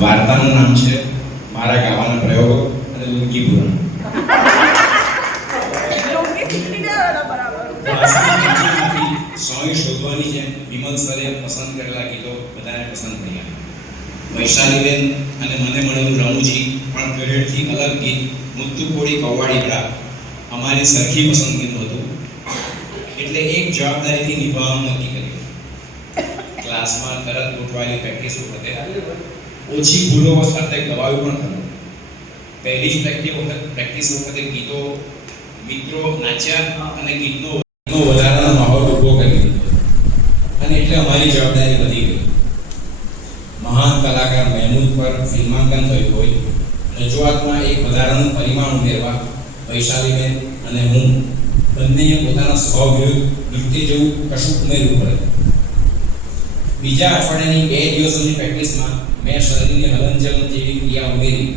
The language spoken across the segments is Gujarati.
વાર્તાનું નામ છે મારા ગાવાના પ્રયોગો અને લુંગી પુરાણ. સોંગ શોધવાની જેમ વિમલ સરે પસંદ કરેલા ગીતો બધાને પસંદ પડ્યા. વૈશાલીબેન અને મને મળેલું રમૂજી પણ ગ્રેડથી અલગ ગીત મુત્તુકોડી કવ્વાડીપડા અમારી સરખી પસંદગીનું હતું. એટલે એક જવાબદારીથી નિભાવવાનું નક્કી કર્યું. ક્લાસમાં તરત ગોઠવાયેલી પ્રેક્ટિસ વખતે ઓછી ભૂલો સાથે ગવાયું પણ ખરું. પહેલી જ પ્રેક્ટિસ વખતે ગીતો મિત્રો નાચ્યા અને ગીતનો વધારાનો માહોલ ઊભો કરી દીધો અને એટલે અમારી જવાબદારી વધી ગઈ. મહાન કલાકાર મહેમૂદ પર ફિલ્માંકન થયું હોય, રજૂઆતમાં એક વધારાનું પરિમાણ ઉમેરવા વૈશાલીબેન અને હું બંનેએ પોતાના સ્વભાવ વિરુદ્ધ નૃત્ય જેવું કશું ઉમેરવું પડે. બીજા અઠવાડિયાની 2 દિવસોની પ્રેક્ટિસમાં મેં શરીરની હલનચલન જેવી ક્રિયા ઉમેરી,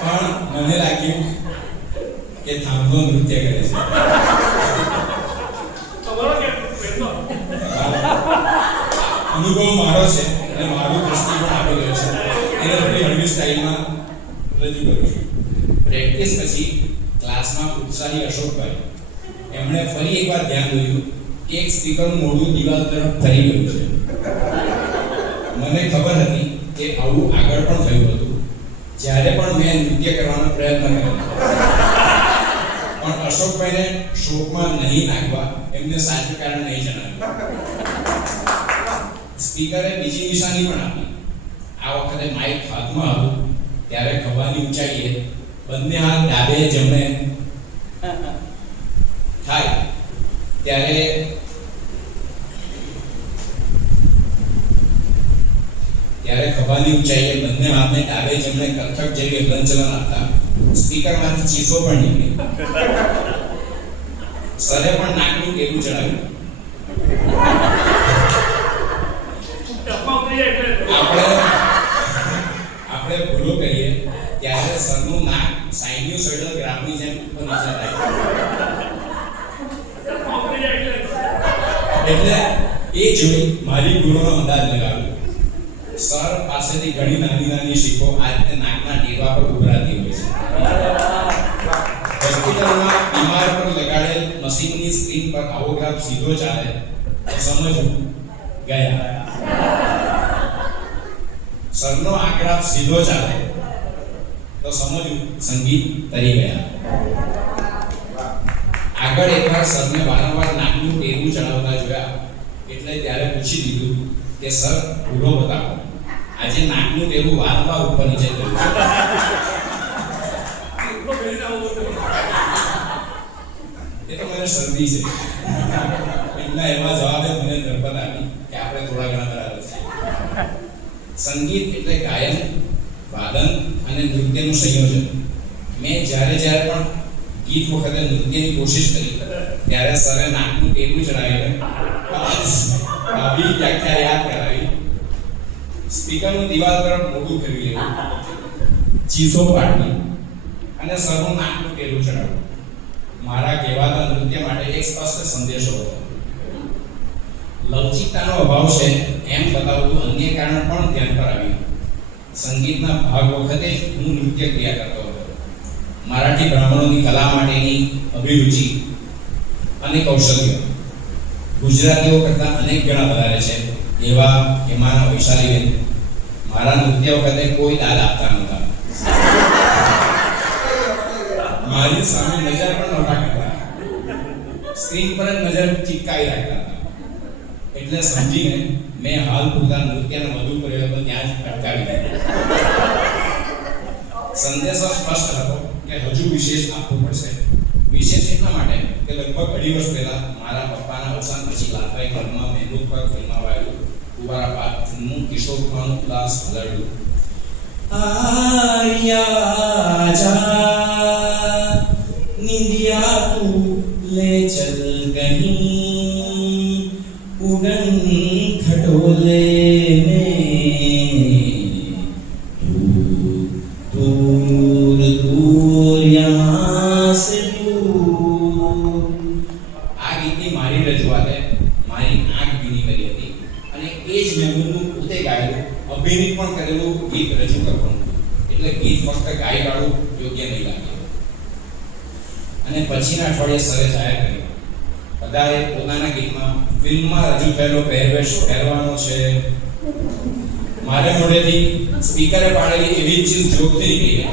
પણ મને લાગ્યું કે થાંભલો નૃત્ય કરે છે. અનુભવ મારો છે અને મારું દ્રષ્ટિકોણ આપેલો છે, એને થોડી હળવી સ્ટાઇલમાં રજૂ કરું છું. પ્રેક્ટિસ પછી ક્લાસમાં ઉત્સાહી અશોકભાઈ એમણે ફરી એકવાર ધ્યાન દોર્યું કે એક સ્પીકરનું મોઢું દિવાલ તરફ ફરી ગયું છે. મને ખબર હતી કે આવું આગળ પણ થયું હતું જ્યારે પણ મેં નૃત્ય કરવાનો પ્રયત્ન કર્યો, પણ અશોકભાઈને શોકમાં નહીં નાખવા એમને સાચું કારણ નહીં જણાવ્યું. સ્પીકરે બીજી નિશાની પણ આપી. આ વખતે માઇક હાથમાં હતું ત્યારે ખભાની ઊંચાઈએ બંને હાથ ડાબે જમણે થાય ત્યારે ખભાની ઊંચાઈએ બંને હાથને ડાબે જમણે કથક જેવી હલનચલન આપતા સ્પીકરમાંથી ચીસો પણ નીકળી. સરે પણ નાકનું ટેબુ ચડાવ્યું. આપણે ભૂલો કરીએ ત્યારે સરનું નાક સાઇન્યુસોઇડલ ગ્રાફની જેમ ઉપર નીચે થાય. એટલે એ જોઈ મારી ભૂલોનો અંદાજ લગાવ્યો. સર પાસેથી ઘણી નાની નાની શીખો આ રીતે નાકના ટેવા પર ઉભરાતી હોય છે. હોસ્પિટલમાં બીમાર પર લગાડેલ મશીનની સ્ક્રીન પર આવો ગ્રાફ સીધો ચાલે તો સમજવું ગયા. સરનો આ ગ્રાફ સીધો ચાલે તો સમજવું સંગીત તરી ગયા. આગળ એકવાર સરને વારંવાર નાકનું ટેવું ચડાવતા જોયા એટલે ત્યારે પૂછી દીધું કે સર ભૂલો બતાવો, આજે નાકનું ટેવું વારંવાર ઉપર નીચે થયું છે. એ તો મને શરદી છે. એમના એવા જવાબે મને ધરપત આપી કે આપણે થોડા ઘણા બરાબર છે. સંગીત એટલે ગાયન, વાદન અને નૃત્યનું સંયોજન. મેં જ્યારે પણ ગીત વખતે નૃત્યની કોશિશ કરી ત્યારે સરે નાકનું ટેબુ ચડાવીને આવી વ્યાખ્યા યાદ કરાવી. સ્પીકરનું દિવાલ તરફ મોઢું ફેરવી લેવું, ચીસો પાડવી અને સરનું નાકનું ટેબુ ચડાવવું. મારા કહેવાતા નૃત્ય માટે એક સ્પષ્ટ સંદેશો હતો. લવચિકતાનો અભાવ છે એમ બતાવતું અન્ય કારણ પણ ધ્યાન પર આવ્યું. સંગીતના ભાગ વખતે જ હું નૃત્ય ક્રિયા કરતો હતો. મરાઠી બ્રાહ્મણોની કલા માટેની અભિરુચિ અને કૌશલ્ય ગુજરાતીઓ કરતાં અનેક ગણા વધારે છે એવા એમાંના વૈશાલીબેન મારા નૃત્ય વખતે કોઈ દાદ આપતા નહોતા. મારી સામે નજર પણ નહોતા કરતા, સ્ક્રીન પર જ નજર ચિપકાવી રાખતા હતા. એટલે સમજીને મેં હાલ પૂરતા નૃત્યના વધુ પ્રયોગો ત્યાં જ અટકાવી દીધા. સંદેશો સ્પષ્ટ હતો કે હજુ વિશેષ આપવું પડશે. વિશેષ એટલા માટે કે લગભગ 2.5 વર્ષ પહેલા મારા પપ્પાના અવસાન પછી લાલભાઈ ક્લબમાં મહેમૂદ પર ફિલ્માવાયેલું કુંવારા પાઠનું કિશોર ખાનું ઉદાસ હલાડ્યું. આયા જા નિંદિયા તું લે ચલ કહીં ઉડન ખટોલે મારી રજૂઆતે મારી આંખ ભીની કરી હતી અને એ જ મહેમૂદનું પોતે ગાયેલું અભિનય પણ કરેલું ગીત રજૂ કરવાનું, એટલે ગીત ફક્ત ગાઈ ગાળું યોગ્ય નહીં લાગે. અને પછીના અઠવાડિયે સરે જાહેર કર્યું બધાએ પોતાના ગીતમાં ફિલ્મમાં રજૂ થયેલો પહેરવેશ પહેરવાનો છે. મારે મોઢેથી સ્પીકરે પાડેલી એવી ચીજ જોગથી નીકળી ગઈ,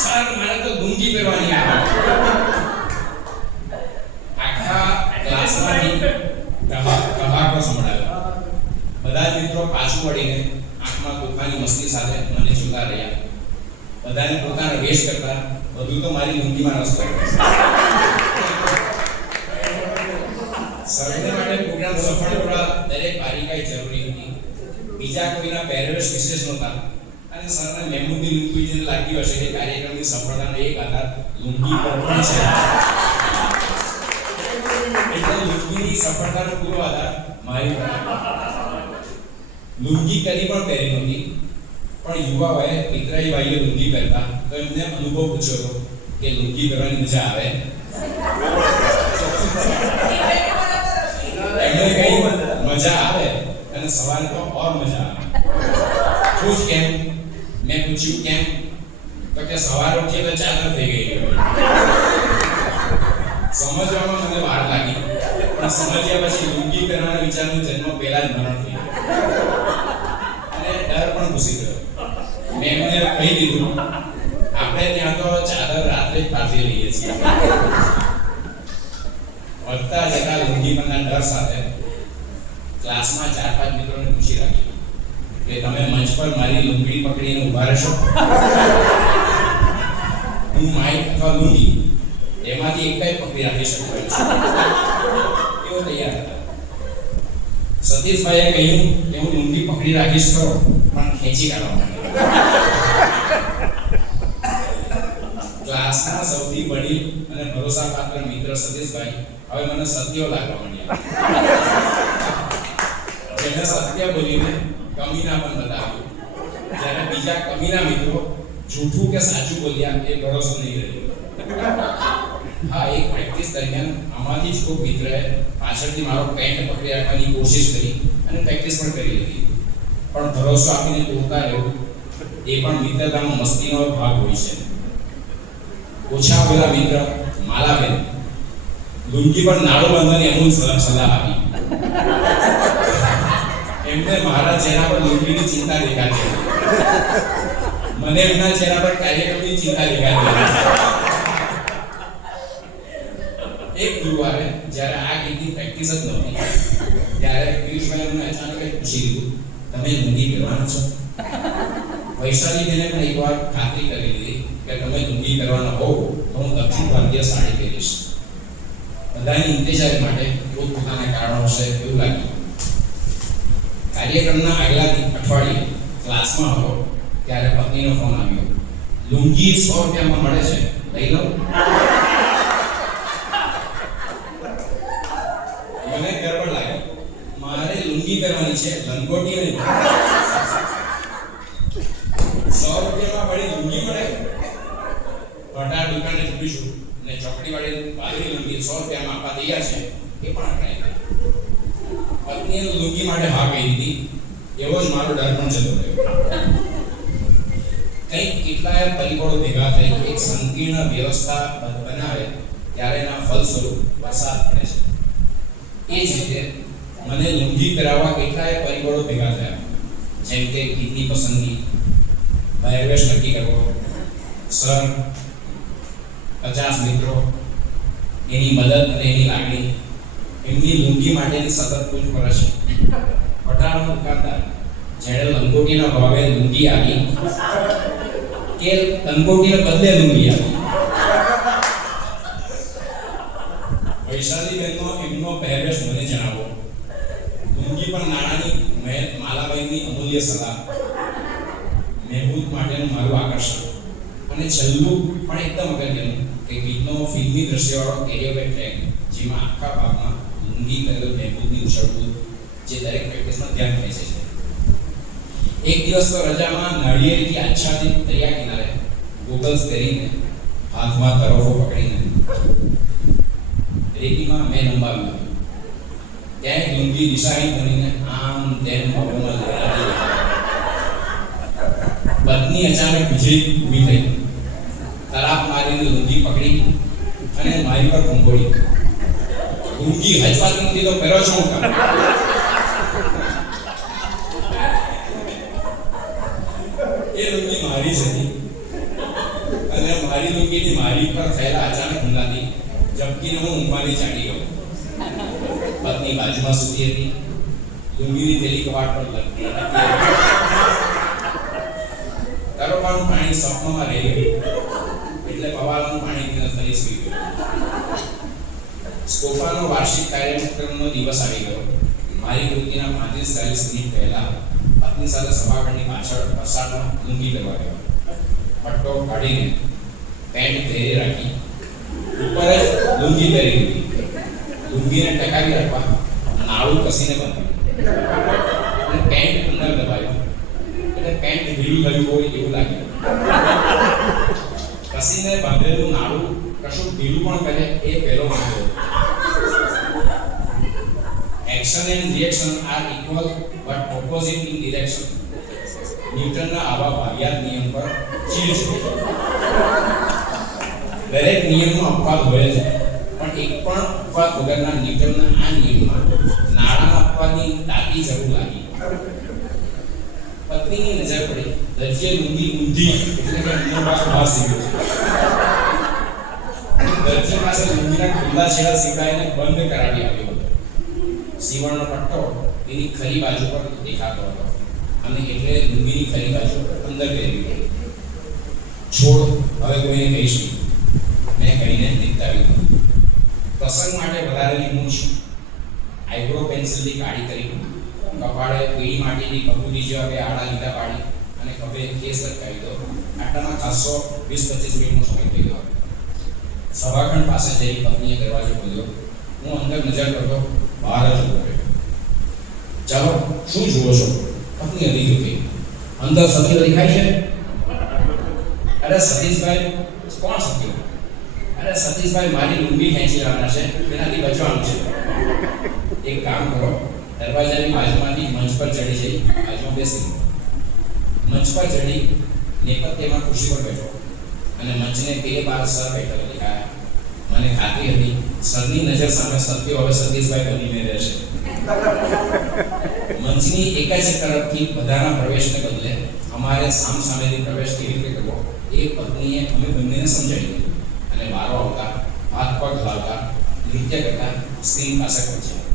સર મારે તો લુંગી પહેરવાની આવે. આખા ક્લાસમાંથી કહાકો સંભળાયો. બધા જ મિત્રો પાછું વળીને આંખમાં તોફાની મસ્તી સાથે મને જોતા રહ્યા. બધાને પોતાનો વેશ કરતા વધુ તો મારી લુંગીમાં રસ પડ્યો. સરને માટે પ્રોગ્રામ સફળ કરવા દરેક બારીકાઈ જરૂરી હતી. બીજા કોઈના પહેરવેશ વિશેષ નહોતા અને સરને મહેમૂદની લુંગી જેને લાગ્યું હશે કે કાર્યક્રમની સફળતાનો એક આધાર લુંગી પર પણ છે. એટલે લુંગીની સફળતાનો પૂરો આધાર મારી પર. લુંગી કદી પણ પહેરી નહોતી, પણ યુવા વયે પિતરાઈ ભાઈઓ લુંગી પહેરતા તો એમને અનુભવ પૂછ્યો હતો કે લુંગી પહેરવાની મજા આવે. એમને કઈ મજા આવે અને સવારે તો ઓર મજા આવે. ખુશ કેમ? મેં પૂછ્યું કેમ? તો કે સવારે ઉઠીએ તો ચાદર થઈ ગઈ. સમજવામાં મને વાર લાગી, પણ સમજ્યા પછી લુંગી પહેરવાના વિચારનો જન્મ પહેલા જ મરણ થઈ ગયો અને ડર પણ ઘૂસી ગયો. મેં એમને કહી દીધું, આપણે ત્યાં તો ચાદર રાત્રે જ પાથરી લઈએ છીએ. વધતા જતા લુંગી પરના ડર સાથે ક્લાસમાં 4-5 મિત્રોને પૂછી રાખ્યું કે તમે મંચ પર મારી લુંગી પકડીને ઊભા રહેશો. હું માઇક અથવા લુંગી એમાંથી એક કઈ પકડી રાખી શકું છું. તેઓ તૈયાર હતા. સતીશભાઈએ કહ્યું કે હું લુંગી પકડી રાખીશ તો પણ ખેંચી કાઢવા માટે. ક્લાસના સૌથી વડીલ અને ભરોસાપાત્ર મિત્ર સતીશભાઈ હવે મને સત્યો લાગવા માંડ્યા. જેને સત્ય બોલીને કમીના પણ બતાવ્યું, જ્યારે બીજા કમીના મિત્રો જૂઠું કે સાચું બોલ્યા એ ભરોસો નહીં રહ્યો. હા, એક પ્રેક્ટિસ દરમિયાન આમાંથી જ કોઈ મિત્રએ પાછળથી મારો પેન્ટ પકડી રાખવાની કોશિશ કરી અને પ્રેક્ટિસ પણ કરી લીધી, પણ ભરોસો આપીને તોડતા રહ્યો. એ પણ મિત્રતામાં મસ્તીનો ભાગ હોય છે. ઓછા બોલા મિત્ર માલાબેન લુંગી પર નાળું બાંધવાની અમૂલ સલાહ આપી. એમને મારા ચહેરા પર લુંગીની ચિંતા દેખાતી હતી, મને એમના ચહેરા પર કાર્યક્રમની ચિંતા દેખાતી હતી. એક ગુરુવારે જ્યારે આ ગીતની પ્રેક્ટિસ જ નહોતી, ત્યારે પિયુષભાઈ મને અચાનક પૂછી લીધું, તમે લુંગી પહેરવાના છો? વૈશાલીબેને પણ એકવાર ખાતરી કરી લીધી કે તમે લુંગી પહેરવાના હોવ તો હું દક્ષિણ ભારતીય સાડી પહેરીશ. બધાની ઇંતજારી માટે પોતપોતાના કારણો હશે એવું લાગ્યું. કાર્યક્રમના આગલા અઠવાડિયે ક્લાસમાં હતો ત્યારે પત્નીનો ફોન આવ્યો, લુંગી 100 રૂપિયામાં મળે છે, લઈ લો. મને ગરબડ લાગી. મારે લુંગી પહેરવાની છે, લંગોટી નહીં. 100 રૂપિયામાં વળી લુંગી મળે? ભટાર દુકાને જઈશું ને ચોકડીવાળી વાદળી લુંગી 100 રૂપિયામાં આપવા તૈયાર છે, એ પણ આપણે પત્નીએ લુંગી માટે હા કહી દીધી. એવો જ મારો ડર પણ જતો રહ્યો. કંઈક કેટલાય પરિબળો ભેગા થઈ એક સંકીર્ણ વ્યવસ્થા બનાવે ત્યારે એના ફલસ્વરૂપ વરસાદ પડે છે. એ જ રીતે મને લુંગી પહેરાવવા કેટલાય પરિબળો ભેગા થયા, જેમ કે ગીતની પસંદગી, પહેરવેશ નક્કી કરવો, સર, 50 મિત્રો, એની મદદ અને એની લાગણી, એમની લુંગી માટેની સતત પૂછપરછ, પટાળનો દુકાનદાર જેણે લંગોટીના ભાવે લુંગી આપી કે લંગોટીને બદલે લુંગી આપી, વૈશાલીબેનનો એમનો પહેરવેશ મને જણાવો, લુંગી પર નાણાંની માલાબાઈની અમૂલ્ય સલાહ, મહેબૂબ માટેનું મારું આકર્ષણ, અને છેલ્લું પણ એકદમ અગત્યનું કે ગીતનો ફિલ્મી દ્રશ્યવાળો કેરિયોગ્રાફ ટ્રેક, જેમાં આખા ભાગમાં લુંગી કરેલ મહેબૂબની ઉછળકૂદ જે દરેક પ્રેક્ટિસમાં ધ્યાન ખેંચે છે. એક દિવસ તો રજામાં નાળિયેરથી આચ્છાદિત દરિયા કિનારે ગોગલ્સ પહેરીને હાથમાં તરફો પકડીને રેતીમાં મેં લંબાવ્યું. ત્યાં એક લુંગી દિશાહીન બનીને આમ તેમ પગમાં લહેરાતી પત્ની અચાનક વિજય ઊભી થઈ, તલાપ મારીને લુંગી પકડી અને મારી પર ઘૂંઘોડી. લુંગી હચવાતી નથી તો પહેરો છો હું કામ? એ લુંગી મારી જ હતી અને મારી લુંગીની મારી પર થયેલા અચાનક હુમલાથી ઝબકીને હું ઊંઘમાંથી ચાલી ગયો. પત્ની બાજુમાં સૂતી હતી, લુંગીની થેલી કબાટ પર લટકી તરોવાનું પાણી સપનામાં રહી ગયું એટલે પવાલાનું પાણી પીને ફરી સૂઈ ગયો. સ્કોપાનો વાર્ષિક કાર્યક્રમનો દિવસ આવી ગયો. મારી કૃતિના 35-40 મિનિટ પહેલા પત્ની સાથે સભાખંડની પાછળ પસારમાં લુંગી કરવા ગયો. પટ્ટો કાઢીને પેન્ટ પહેરી રાખી, ઉપર જ લુંગી પહેરી દીધી. લુંગીને ટકાવી રાખવા નાળું કસીને બાંધ્યું અને પેન્ટ અંદર દબાવ્યું એટલે પેન્ટ ઢીલું થયું હોય એવું લાગ્યું. કસીને બાંધેલું નાળું કશું ઢીલું પણ કરે એ પહેલો વાંધો. Action and reaction are equal but opposite in direction. ન્યૂટનના આવા ભાગ્યાત નિયમ પર ચીડ છે. દરેક નિયમનો અપવાદ હોય છે, પણ એક પણ અપવાદ વગરના ન્યૂટનના આ નિયમમાં નાણાના અપવાદની તાકી જરૂર લાગી. પત્નીની નજર પડી. દરજીએ લુંગી ઊંધી એટલે કે અન્ય ભાગ બહાર સીવ્યો છે. દરજી પાસે લુંગીના ખુલ્લા છેડા સીવડાઈને બંધ કરાવી આવ્યો હતો. સીવણનો પટ્ટો એની ખરી બાજુ પર દેખાતો હતો અને એટલે લુંગીની ખરી બાજુ અંદર પહેરવી પડી. છોડ, હવે કોઈને કહીશ નહીં, મેં કહીને નિપટાવી દીધું. પ્રસંગ માટે વધારેલી મૂછ આઈબ્રો પેન્સિલથી કાળી કરી, કપાળે પીળી માટીની કપૂરી જેવા બે આડા લીટા પાડી અને ખભે કેસ લટકાવી દો. આટલામાં ખાસો 20-25 મિનિટનો સમય થઈ ગયો. સભાખંડ પાસે જઈ પત્નીએ દરવાજો ખોલ્યો. હું અંદર નજર કરતો બહાર જ ઉભો રહ્યો. ચાલો, શું જુઓ છો? પત્ની હરી ગઈ. અંદર સતીઓ દેખાય છે? અરે સતીશભાઈ. કોણ સતીઓ? અરે સતીશભાઈ મારી લુંગી ખેંચી લેવાના છે, એનાથી બચવાનું છે. એક કામ કરો, દરવાજાની બાજુમાંથી મંચ પર ચડી જઈ બાજુમાં બેસી. મંચ પર ચડી નેપથ્યમાં ખુરશી પર બેઠો અને મંચને તે બાર સર બેઠેલો દેખાયા. મને ખાતરી હતી સરની નજર સામે સત્યો હવે સતીશભાઈ બનીને રહેશે. મંચની એક જ તરફથી બધાના પ્રવેશને બદલે અમારે સામસામેથી પ્રવેશ કેવી રીતે કરવો એ પત્નીએ અમે બંનેને સમજાવી અને વારો આવતા હાથ પગ હલાવતા નૃત્ય કરતા સ્ક્રીન પાસે પહોંચ્યા.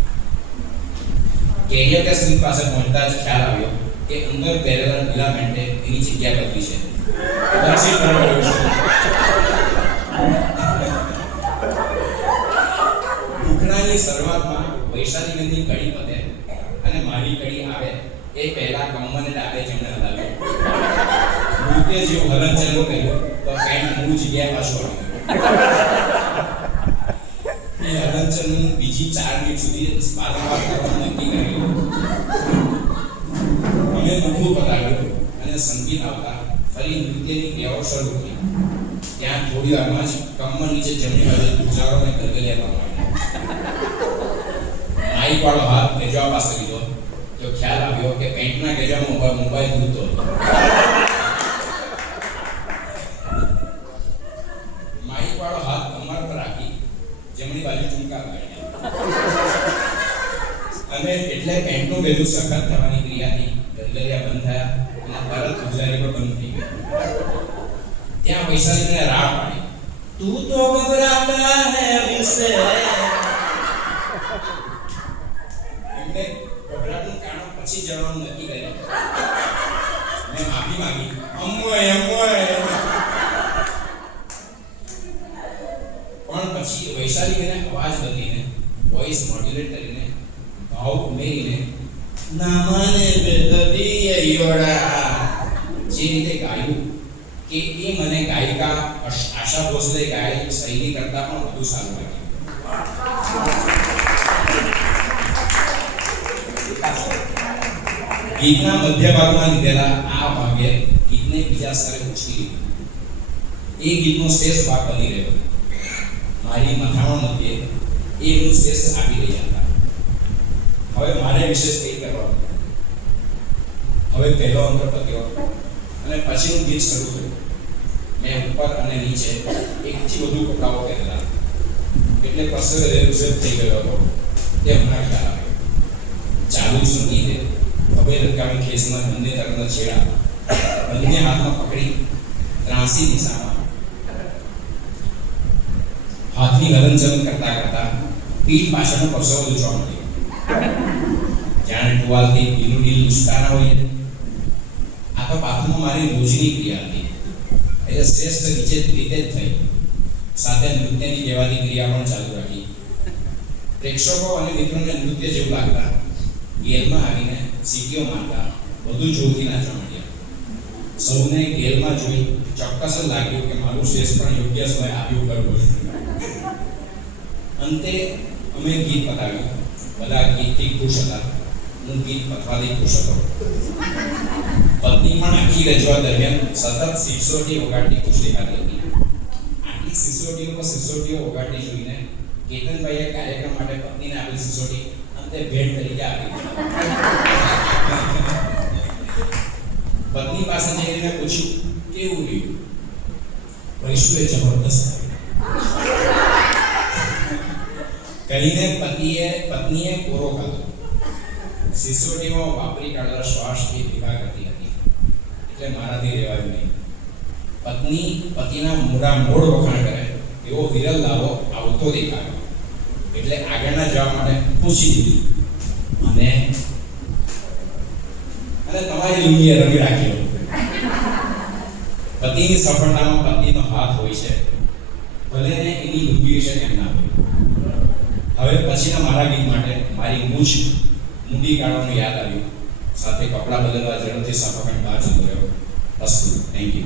કેરિયર કે સ્ક્રીન પાસે પહોંચતા જ ખ્યાલ આવ્યો કે અંદર પહેરેલા લીલા પેન્ટે એની જગ્યા બદલી છે. દુખણાની શરૂઆતમાં વૈશાલીબેનની કડી પતે અને મારી કડી આવે એ પહેલા કમરને ડાબે જમણે હલાવ્યો. નૃત્ય જેવું હલનચલન કર્યું તો પેન્ટ મૂળ જગ્યાએ પાછું આવ્યું. એ હલનચલન બીજી 4 મિનિટ સુધી વારંવાર કરવાનું નક્કી કર્યું. અમે મુખું પતાવ્યું અને સંગીત આવતા ફરી નૃત્યની ક્રિયાઓ શરૂ કરી. ત્યાં થોડી વારમાં જ કમર નીચે જમણી બાજુ ગુજારો અને ગરગલિયા પાડવા. માઇક વાળો હાથ ગેજવા પાસે લીધો તો ખ્યાલ આવ્યો કે પેન્ટના ગેજામાં મોબાઈલ ઘૂમતો હતો. માઇક વાળો હાથ કમર પર રાખી જમણી બાજુ ટૂંકા કાઢ્યા અને એટલે પેન્ટનું ગેજું સખત થવાની ક્રિયાથી ગરગલિયા બંધ થયા અને તરત ગુજારી પર બંધ થઈ ગઈ. ત્યાં વૈશાલીને રાહ પાડી, તું તો ઘબરાતા હે અભિષે. એમને ગભરાટનું કારણ પછી જણાવવાનું નક્કી કર્યું. મેં માફી માંગી, અમ્મોય. પણ પછી વૈશાલીબેને અવાજ બદલીને વોઇસ મોડ્યુલેટ કરીને ભાવ ઉમેરીને ના માને બેદર્દી અયોડા જે રીતે ગાયું કે એ મને ગાયિકા આશા ભોસલે ગાયેલ શૈલી કરતાં પણ વધુ સારું લાગ્યું. ગીતના મધ્ય ભાગમાં લીધેલા આ ભાગે ગીતને બીજા સ્તરે ઉચકી લીધું. એ ગીતનો શ્રેષ્ઠ ભાગ બની રહ્યો. મારી મથામણ મધ્યે એ હું શ્રેષ્ઠ આપી રહ્યા હતા. હવે મારે વિશેષ કંઈ કરવાનું. હવે પહેલો અંતર પત્યો અને પછીનું ગીત શરૂ થયું. મેં ઉપર અને નીચે એકથી વધુ કપડાઓ પહેરેલા, એટલે પરસેવે રેબઝેબ થઈ ગયો હતો તે હમણાં ખ્યાલ આવ્યો. ચાલુ સંગીતે ખભે લટકાવી ખેસમાં બંને તરફના છેડા બંને હાથમાં પકડી ત્રાસી દિશામાં હાથની હલનચલન કરતા કરતા પીઠ પાછળનો પરસેવો લૂછવા મળ્યો. જાણે ટુવાલથી ઢીલું ઢીલું લૂછતા ના હોય. આ તો બાથરૂમમાં મારી રોજની ક્રિયા હતી, એટલે શ્રેષ્ઠ રીતે જ થઈ. સાથે નૃત્યની કહેવાતી ક્રિયા પણ ચાલુ રાખી. પ્રેક્ષકો અને મિત્રોને નૃત્ય જેવું લાગતા ગેલમાં આવીને સીટીઓ મારતા વધુ જોરથી નાચવા માંડ્યા. સૌને ગેલમાં જોઈ ચોક્કસ લાગ્યું કે મારું શ્રેષ્ઠ પણ યોગ્ય સમય આવ્યું કરવું. અંતે અમે ગીત પતાવ્યું. બધા ગીતથી ખુશ હતા, હું ગીત પતવાથી ખુશ હતો. પત્ની પણ આખી રજૂઆત દરમિયાન સતત સિસોટી વગાડતી ખુશ દેખાતી હતી. આટલી સિસોટીઓ પર સિસોટીઓ વગાડતી જોઈને કેતનભાઈએ કાર્યક્રમ માટે પત્નીને આપેલી સિસોટી અંતે ભેટ તરીકે આપી. પત્ની પાસે જઈને પૂછ્યું, કેવું રહ્યું? કહીશું એ જબરદસ્ત કહીને પત્નીએ પૂરો કર્યો. સિસોટીઓ વાપરી કાઢેલા શ્વાસથી ભેગા કરતી હતી, એટલે મારાથી રહેવાયું નહીં. પત્ની પતિના મોઢા મોઢ વખાણ કરે એવો વિરલ લાવો આવતો દેખાયો, એટલે આગળના જવા માટે પૂછી દીધી અને તમારી લુંગીએ રમી રાખ્યો. પતિની સફળતામાં પત્નીનો હાથ હોય છે, ભલે ને એની લુંગી વિશે કેમ ના હોય. હવે પછીના મારા ગીત માટે મારી મૂડી કાઢવાનું યાદ આવ્યું. સાથે કપડાં બદલવા ઝડપથી સફાકંડ બહાર જતો રહ્યો. અસ્તુ. Thank you.